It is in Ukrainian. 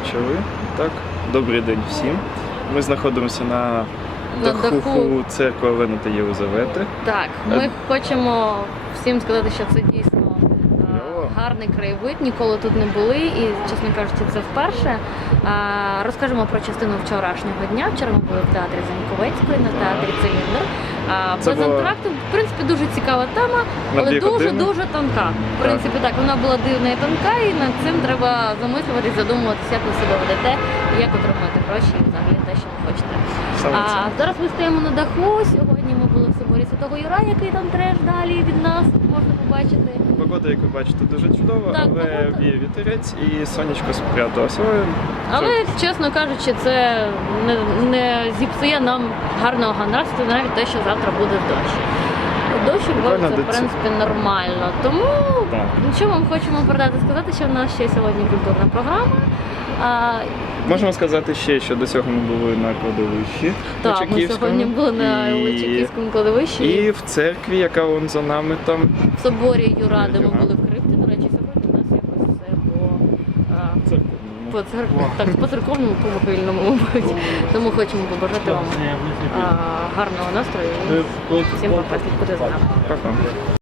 почали. Так, добрий день всім. Ми знаходимося на, На даху, даху. церкви Олени та Єлизавети. Так, ми хочемо всім сказати, що це дійсно е, Кльово. гарний краєвид. Ніколи тут не були, і чесно кажучи, це вперше. А, Розкажемо про частину вчорашнього дня. Вчора ми були в театрі Заньковецької на театрі Циліндр. Антракту, в принципі, дуже цікава тема, але дві дуже години. дуже тонка. В принципі, так вона була дивна і тонка, і над цим треба замислюватись, задумуватися, як ви себе ведете, і як отримати гроші і взагалі те, що ви хочете. А зараз ми стоїмо на даху. Сьогодні ми були в соборі Святого Юра, який там треш далі від нас можна. Погода, як ви бачите, дуже чудова, Так, але погода. віє вітерець і сонечко спряталося. Але Але чесно кажучи, це не, не зіпсує нам гарного настрою, навіть те, що завтра буде дощ. Буквально це в принципі нормально. Тому Так. що вам хочемо передати сказати, що в нас ще сьогодні культурна програма. А, можемо сказати ще, що до цього ми були на кладовищі. так, ми сьогодні були на І- Личаківському кладовищі І в церкві, яка вон за нами там. в соборі Юра, де ми були в крипті. До речі, сьогодні у нас якось все по. церковному. По церкві, так, по церковному, по могильному, мабуть. Тому хочемо побажати вам а, гарного настрою і всім попасть, куди з нами.